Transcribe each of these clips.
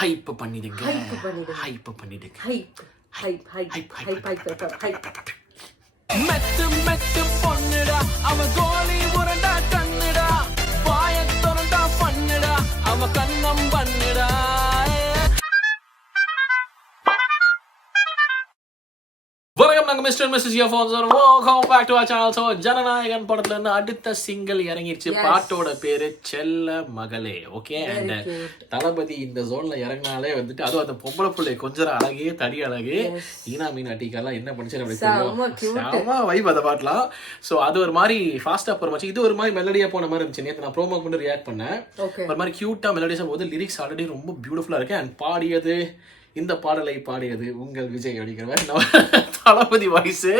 Hype பண்ணிடுங்க. மெத்து மெத்து பொண்ணுடா அவ கோலி உரண்டா கண்ணுடா பாய தொரண்டா பண்ணுடா அவ கண்ணம் பண்ணுடா. வணக்கம், நாங்க மிஸ்டர் மிஸ்ஸஸ் யோஃபோன்ஸ். Welcome back to our channel. So Jananayagan படத்துல இருந்து அடுத்த சிங்கிள் இறங்கிருச்சு. பாட்டோட பேரு செல்ல மகளே. ஓகே, அண்ட் தளபதி இந்த ஜோன்ல இறங்கினாலே வந்துட்டு அதுவும் அந்த பொம்பளை பிள்ளை கொஞ்சம் அழகே தடி அழகு ஈனா மீனா டீக்கெல்லாம் என்ன பண்ணிச்சு வைப் அதை பாட்டலாம். ஸோ அது ஒரு மாதிரி ஃபாஸ்டா போற மாதிரி, இது ஒரு மாதிரி மெலடியா போன மாதிரி இருந்துச்சு. நேற்று நான் ப்ரோமோ கொண்டு ரியாக்ட் பண்ணேன். ஒரு மாதிரி கியூட்டா மெலடிஸா போது. லிரிக்ஸ் ஆல்ரெடி ரொம்ப பியூட்டிஃபுல்லா இருக்கு. அண்ட் பாடியது, இந்த பாடலை பாடியது உங்கள் விஜய் அப்படிங்கிற தளபதி வாய்ஸ்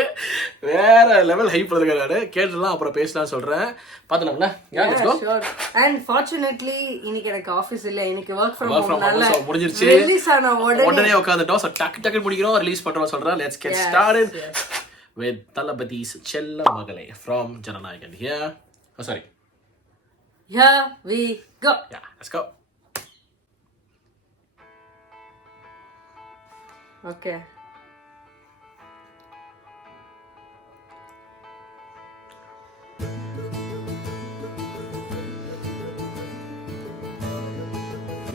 வேற லெவல் ஹைப் இருக்காரு. கேட்டுலாம் அப்புறம் பேசலாம் சொல்றேன். பாத்தலாம்ல. அண்ட் ஃபார்ச்சுனேட்லி இன்னைக்கு எனக்கு ஆபீஸ் இல்ல, இன்னைக்கு வொர்க் ஃப்ரம் ஹோம் முடிஞ்சிருச்சு. ரிலீஸ் ஆன உடனே உட்கார்ந்துட்டோம். சோ டக்கு முடிக்கிறோம், ரிலீஸ் பண்றோம் சொல்றேன். Let's get started with Thalapathy's செல்ல மகளே from Jananayagan. Here we go. Yeah, let's go. Okay.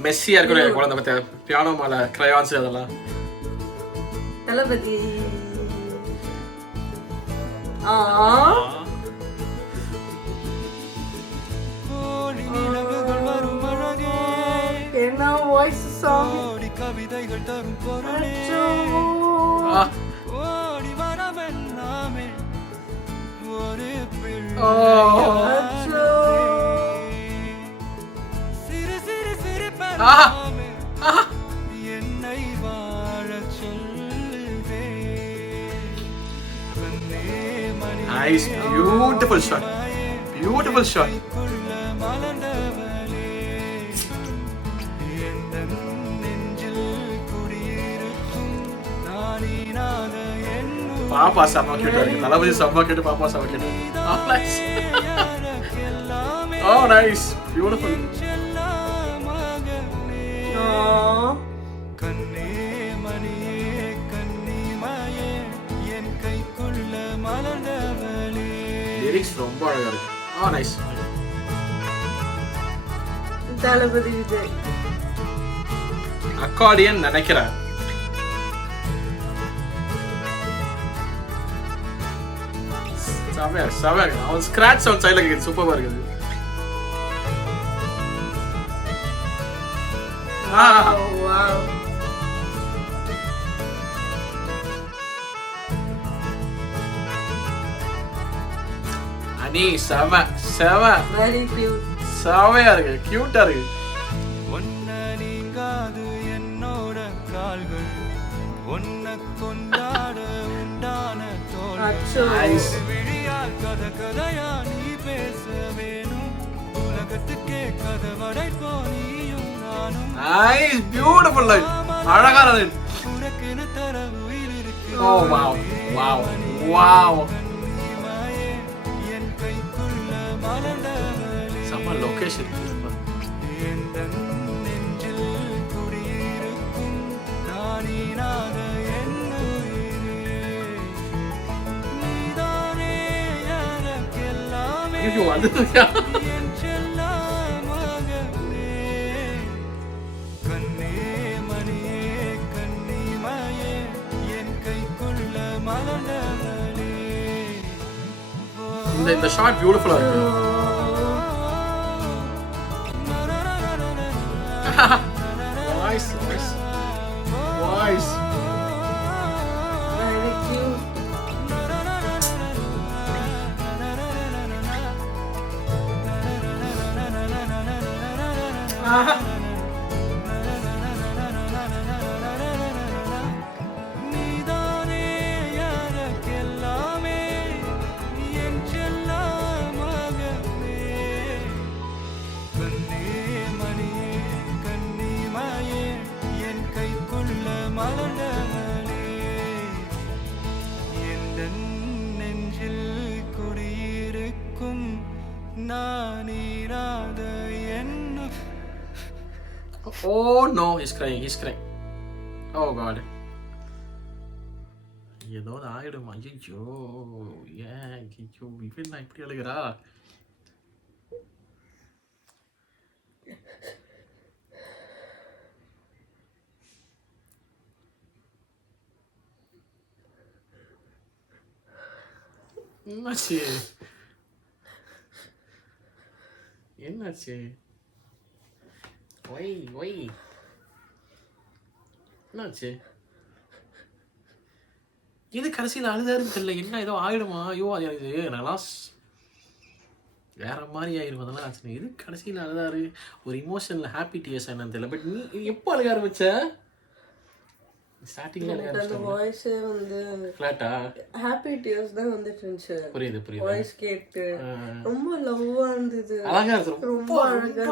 மெஸ்ஸியா இருக்கணும் குழந்தை பத்தி. பியானோ மேல கிரையான்ஸ் அதெல்லாம் தளபதி. என்ன வாய்ஸ் சாங். கவிதைகள் தரும் பொருளே ஓடி வரவெல்லாமே ஒரு சிறு சிறு சிரிப்பெல்லாமே என்னை வாழச் சொல்லுதே. Nice, beautiful shot. Beautiful shot. பாப்பா செம்ம கியூட்டா இருக்கு. தளபதி செம்ம கியூட், பாப்பா செம்ம கியூட். Oh nice, beautiful. கண்ணே மணியே கன்னிமாயே என் கைக்குள்ள மலர்ந்தவளே. லிரிக்ஸ் ரொம்ப அழகா இருக்கு. Oh nice. தளபதி விஜய் அக்கார்டியன் நினைக்கிறேன். சவர் அவன் ஸ்கிராட்ச் சவுண்ட் சைடுல கேக்குது. சூப்பரா இருக்குது. wow. அனி செம very cute. செமையா இருக்கு, கியூட்டா இருக்கு. ஒன்ன நீங்காது என்னோட கால்கள் ஒன்ன கொண்டாட உண்டான தோள் விழியால் கதையா நீ பேச வேணும் உலகத்துக்கே கதவடை போனியும் நானும். நைஸ், பியூட்டிஃபுல் லைன், அழகான லைன். உனக்கென தர உயிர் இருக்கு. Oh wow wow wow. என் கைக்குள்ள மலர்ந்தவளே. செம லொகேஷன். நெஞ்சில் குடியிருக்கும் நானீனாக என் உயிரே. நீதானே எனக்கெல்லாமே என் செல்ல மகளே. கண்ணே மணியே கன்னிமாயே என் கைக்குள்ள மலர்ந்தவளே. இந்த ஷாட் பியூட்டிஃபுல்லா இருக்கு. Nice. very cute. நீதானே எனக்கெல்லாமே என் செல்ல மகளே. கண்ணே மணியே கன்னிமாயே என் கைக்குள்ள மலர்ந்த Oh no, he's crying. Oh god. ஏதோ ஆயிடும். ஐயோ ஏன் ஐயோ இவன் நான் இப்படி அழுகிறா. என்னாச்சு ஒய் என்னாச்சு? இது கடைசியில் அழுதாருன்னு தெரியல. என்ன ஏதோ ஆயிடுமா? ஐயோ அது எனக்கு நல்லா வேற மாதிரி ஆயிரும். அதெல்லாம் ஆச்சு. இது கடைசியில் அழுதாரு. ஒரு இமோஷனல் ஹாப்பி டியர்ஸ் என்னன்னு தெரியல. பட் நீ எப்போ அழுக ஆரம்பிச்ச? ஸ்டார்டிங்ல அந்த வாய்ஸே வந்து ஃபிளாட்டா ஹாப்பி டியர்ஸ் தான் வந்துட்டு இருந்துச்சு. புரியுது வாய்ஸ் கேட்டு ரொம்ப லவ்வா இருந்தது. அழகா இருக்கு. ரொம்ப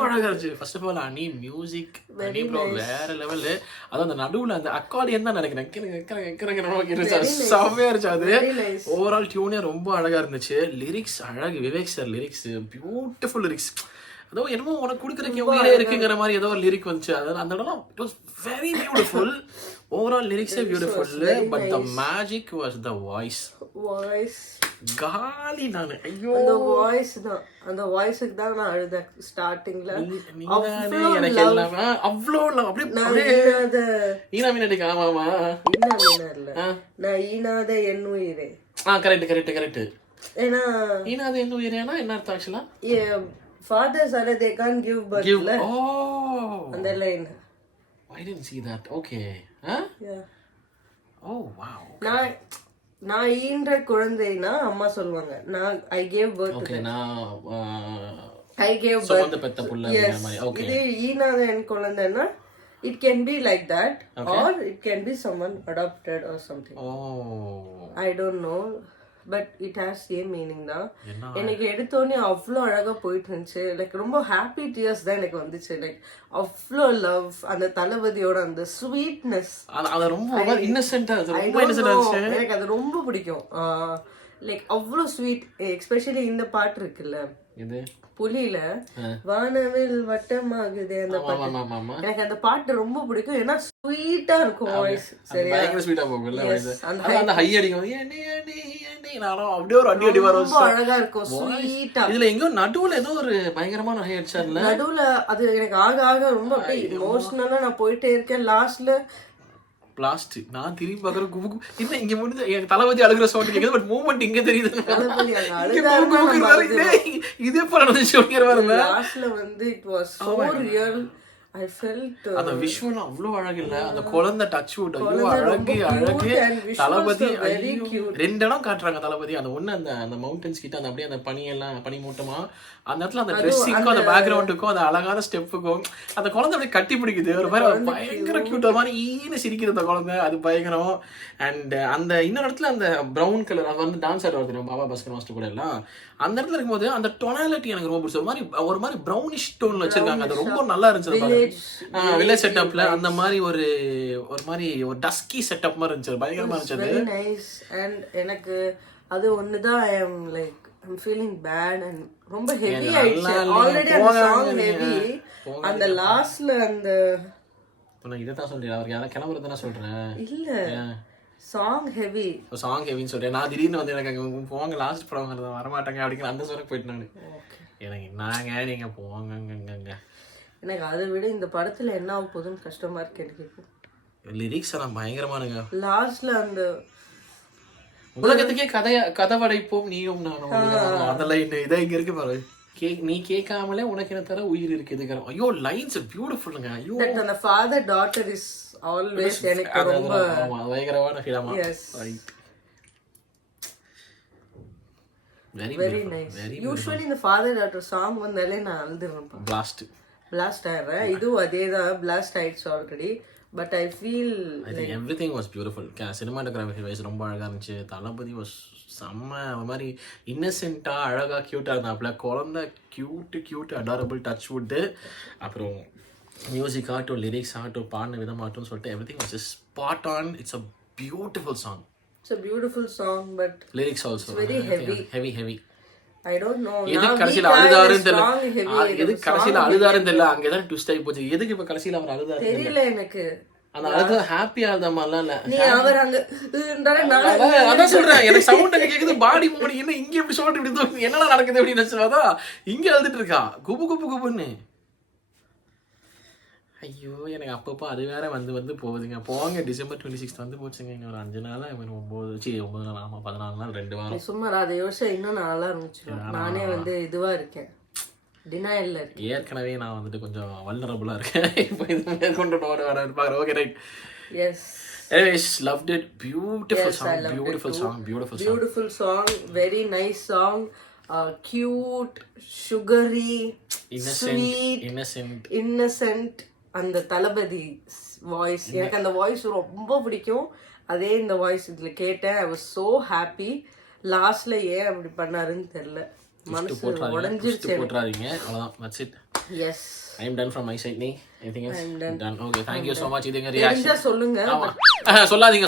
அழகா இருந்துச்சு. ஃபர்ஸ்ட் ஆஃப் ஆல் அனி மியூசிக் அனி ப்ரோ வேற லெவல். அது அந்த நடுவுல அந்த அக்கார்டியன் தான் நினைக்கிறேன். செம்மையா இருந்துச்சு அது. ஓவரால் டியூனே ரொம்ப அழகா இருந்துச்சு. லிரிக்ஸ் அழகு. Vivek sir lyrics beautiful lyrics. அதோ என்னமோ உனக்கு கொடுக்குறக்கு உயிரே இருக்குங்கிற மாதிரி ஏதோ ஒரு லிரிக் வந்துச்சு. அதனால அந்த இடம் it was very beautiful. Overall லிரிக்ஸே beautiful. But the magic was the voice. காலி நானு. ஐயோ அந்த வாய்ஸ் தான். அந்த வாய்ஸுக்கு தான் நான் அழுதேன் ஸ்டார்டிங்ல. நீதானே எனக்கு எல்லாமே அவ்வளோ அப்படியே ஈனா மீனாடிக்கு. ஆமாமா ஈனா மீனா இல்ல, நான் ஈனாத என் உயிரே. கரெக்ட். ஏன்னா ஈனாத என் உயிரேனா என்ன அர்த்தம் ஆக்சுவலா? fathers are they can't give birth. Oh, and the line I didn't see that. Okay. Huh? Yeah. Oh wow. நான் ஈன்ற குழந்தைனா அம்மா சொல்வாங்க. நான் I gave birth to okay I gave birth சுமந்த பெத்த புள்ள அந்த மாதிரி. Okay. இது ஈனாத என் குழந்தைனா it can be like that, or it can be someone adopted or something. Oh, I don't know, but it has same meaning தான். எனக்கு எடுத்தோடனே அவ்வளோ அழகா போயிட்டு இருந்துச்சு. லைக் ரொம்ப ஹாப்பி டியர்ஸ் தான் எனக்கு வந்துச்சு. லைக் அவ்வளோ லவ், அந்த தளபதியோட அந்த ஸ்வீட்னஸ், அது ரொம்ப இன்னசென்ட்டா இருந்துச்சு. எனக்கு அது ரொம்ப பிடிக்கும். லைக் அவ்வளோ ஸ்வீட். எஸ்பெஷலி இந்த பாட்டு இருக்குல்ல, இது புலியில வானவில் வட்டமாகுது அந்த பாட்டு. எனக்கு அந்த பாட்டு ரொம்ப பிடிக்கும். ஏன்னா ஸ்வீட்டா இருக்கும் வாய்ஸ். சரியா? பயங்கர ஸ்வீட்டா போகும்ல வாய்ஸ். அந்த ஹை அடிக்கும். நானும் அப்படியே ஒரு அடி வரும். ரொம்ப அழகா இருக்கும் ஸ்வீட்டா. இதுல எங்கோ நடுவுல ஏதோ ஒரு பயங்கரமான ஹை அடிச்சார்ல நடுவுல. அது எனக்கு ஆக ரொம்ப அப்படியே எமோஷனலா நான் போயிட்டே இருக்கேன். லாஸ்ட்ல பிளாஸ்ட் நான் திரும்பி பாக்குறேன். என்ன இங்க முடிஞ்ச எனக்கு தளபதி அழுகிற சவுண்ட் கேக்குது. பட் மூவ்மெண்ட் இங்க தெரியுது. இதே போல நடந்துச்சு. லாஸ்ட்ல வந்து it was so real. I felt அந்த விஷுவல் அவ்வளவு அழகு இல்ல. அந்த குழந்தை டச் வுட் ஐயோ அழகு. தளபதி ரெண்டு இடம் காட்டுறாங்க தளபதி. அந்த ஒண்ணு அந்த மவுண்டன்ஸ் கிட்ட அந்த அப்படியே அந்த பனி மூட்டமா அந்த இடத்துல அந்த ட்ரெஸ்ஸிங்கும் அந்த பேக்ரவுண்டுக்கும் அந்த அழகான ஸ்டெப்புக்கும் அந்த குழந்தை அப்படியே கட்டி பிடிக்குது. ஒரு மாதிரி பயங்கர கியூட். ஒரு மாதிரி ஈன்னு சிரிக்குது அந்த குழந்தை. அது பயங்கரம். அண்ட் அந்த இன்னொரு இடத்துல அந்த ப்ரௌன் கலர் அது வந்து டான்ஸ் ஆட வருது பாபா பாஸ்கர் மாஸ்டர் கூட எல்லாம். அந்த இடத்துல இருக்கும்போது அந்த டொனாலிட்டி எனக்கு ரொம்ப பிடிச்சது. ஒரு மாதிரி ப்ரௌனிஷ் டோன்ல வச்சிருக்காங்க. அது ரொம்ப நல்லா இருந்துச்சு. வில்லேஜ் செட்டப்ல அந்த மாதிரி ஒரு மாதிரி ஒரு டஸ்கி செட்டப் மாதிரி இருந்துச்சு. பயங்கரமா இருந்துச்சு. Very nice. அண்ட் எனக்கு அது ஒண்ணுதான் I am like I am feeling bad and ரொம்ப ஹெவி ஆயிடுச்சு. ஆல்ரெடி அந்த சாங் ஹெவி. அந்த லாஸ்ட்ல அந்த நான் இதை தான் சொல்றேன். அவருக்கு யாராவது கிளம்புறதுனா சொல்றேன். இல்ல சாங் ஹெவி. சாங் ஹெவின்னு சொல்றேன். நான் திடீர்னு வந்து எனக்கு போவாங்க லாஸ்ட் படம் வரமாட்டாங்க அப்படிங்கிற அந்த சொல்ல போயிட்டு நான் எனக்கு நாங்க நீங்க போவாங்க. எனக்கு அதை விட இந்த படத்துல என்ன ஆக போகுதுன்னு கஷ்டமா இருக்கு எனக்கு. லிரிக்ஸ் எல்லாம் பயங்கரமானுங்க. லாஸ்ட்ல அந்த உலகத்துக்கே கதை படைப்போம் நீயும் நானும் அதெல்லாம் இதை இங்க இருக்கு பாரு. நீ கேட்காமலே உனக்கு என்ன தர உயிர் இருக்குது. ஐயோ லைன்ஸ் பியூட்டிஃபுல்லுங்க. ஐயோ அந்த ஃபாதர் டாட்டர் இஸ் ஆல்வேஸ் எனக்கு ரொம்ப பயங்கரமான ஃபீலாமா. Very nice. யூசுவலி இந்த ஃபாதர் டாட்டர் சாங் வந்தாலே நான் அழுதுறேன். பிளாஸ்ட் ஆயிடுறேன். இதுவும் அதே தான். பிளாஸ்ட் ஆயிடுச்சு already. But I feel everything was beautiful. Cinematography wise ரொம்ப அழகா இருந்துச்சு. தளபதி வாஸ் செம்ம ஒரு மாதிரி இன்னசென்ட்டா அழகா கியூட்டா இருந்தாப்புல. குழந்தை கியூட் அடாரபிள் டச் வுட்டு. அப்புறம் மியூசிக் ஆகட்டும் லிரிக்ஸ் ஆகட்டும் பாடின விதமாகட்டும் சொல்லிட்டு everything was spot on. It's a beautiful song. It's a beautiful song, but lyrics also very heavy. Heavy. I don't know. எது கடைசியில அழுதாருன்னு தெரியல. எது கடைசியில அழுதாருன்னு தெரியல. அங்கதான் ட்விஸ்ட் ஆகி போச்சு. எதுக்கு இப்ப கடைசியில அவர் அழுதாரு தெரியல எனக்கு. அந்த அழுத ஹாப்பியா அழுத மாதிரிலாம் இல்ல. நீ அவர் அங்க அதான் சொல்றேன், எனக்கு சவுண்ட் அங்க கேக்குது, பாடி மூவ்மெண்ட் என்ன இங்க இப்படி சொல்லிட்டு இப்படி என்னடா நடக்குது அப்படின்னு நினைச்சாதான் இங்க அழுதுட்டு இருக்கா குபு குபு குபுன்னு. ஐயோ எனக்கு அப்பப்போ அது வேற வந்து போகுதுங்க. போங்க டிசம்பர் 26 வந்து போச்சுங்க. இன்னும் ஒரு 5 நாள் 9 நாள் ஆமா 14 நாள் 2 வாரம். சும்மா அதை யோசிச்சா இன்னும் நல்லா இருந்துச்சு. நானே இதுவா இருக்கேன், டினாயல்ல இருக்கேன். ஏற்கனவே நான் வந்துட்டு கொஞ்சம் வல்னரபிளா இருக்கேன். இப்போ இது மேற்கொண்டு வர பார்க்குறேன். Okay right. Yes. Anyways, loved it. Beautiful song. Beautiful song. Very nice song. Cute, sugary, innocent. அந்த தளபதி வாய்ஸ் எனக்கு அந்த வாய்ஸ் ரொம்ப பிடிக்கும். அதே இந்த வாய்ஸ் இதுல கேட்டேன். I was so happy. லாஸ்ட்ல ஏன் அப்படி பண்ணாருன்னு தெரியல. மனசு உடைஞ்சிருச்சு. போட்றாதீங்க அவ்வளவுதான். That's it. Yes. I am done from my side. Nee, anything else? Done. Okay, thank you so much. இதுங்க தெரிஞ்சா ரியாக்ஷன் சொல்லுங்க. சொல்லாதீங்க.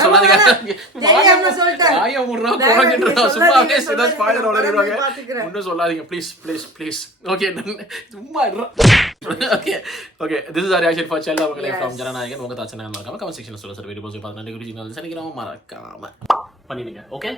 தெரியாம சொல்லிட்டேன். ஆயா முறா கோரங்கன்றா சும்மா ஏதோ ஸ்பாயிலர் வளரிடுவாங்க. இன்னும் சொல்லாதீங்க ப்ளீஸ். Okay, சும்மா Okay, this is our reaction for Chella Magale from Jananayagan. உங்க தாட்ஸ் என்ன மறக்காம கமெண்ட் செக்ஷன்ல சொல்லுங்க. சார் வீடியோ போய் பார்த்து நன்றி. குருஜி நான் சனிக்கிரமா மறக்காம பண்ணிடுங்க. Okay.